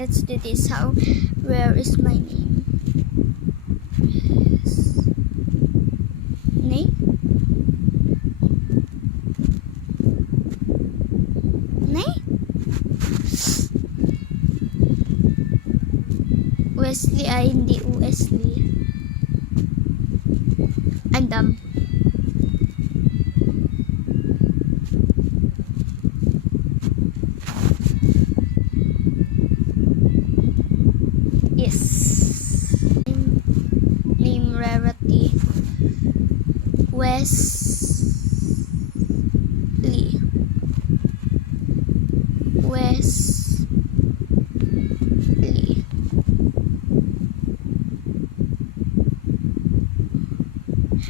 Let's do this. Where is my name? Yes. Name? Wesley ay hindi Wesley. I'm dumb. Yes. Name rarity. Wesley.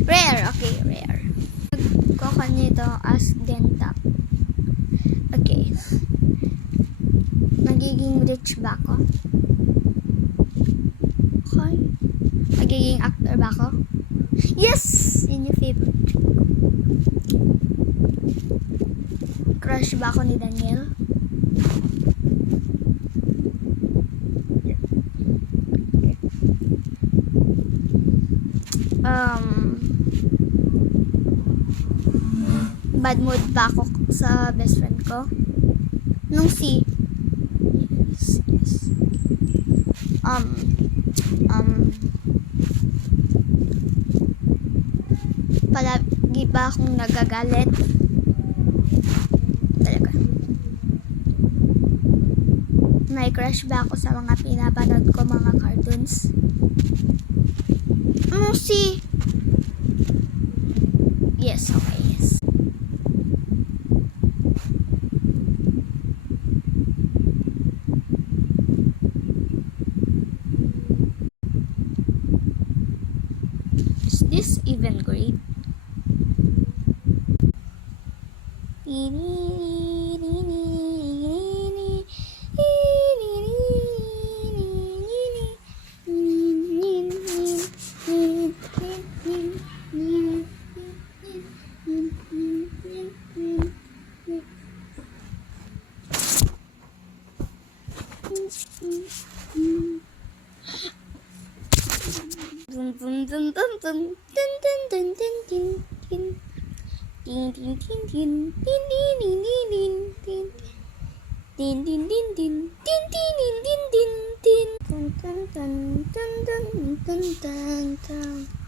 Rare, okay, rare. Kuha nito as Dentap. Okay. Magiging rich ba ako? Okay. Magiging actor ba ako? Yes! Yun yung favorite. Crush ba ako ni Daniel? Bad mood ba ako sa best friend ko? Nung si yes. Palagi ba akong nagagalit? Talaga. May crush ba ako sa mga pinapanood ko, mga cartoons? Si yes, okay, yes. Is this even great? Dun dun dun dun dun dun dun dun dun dun dun. Din din din din din din din din din din din din din din din din din din dun dun dun dun dun dun dun dun.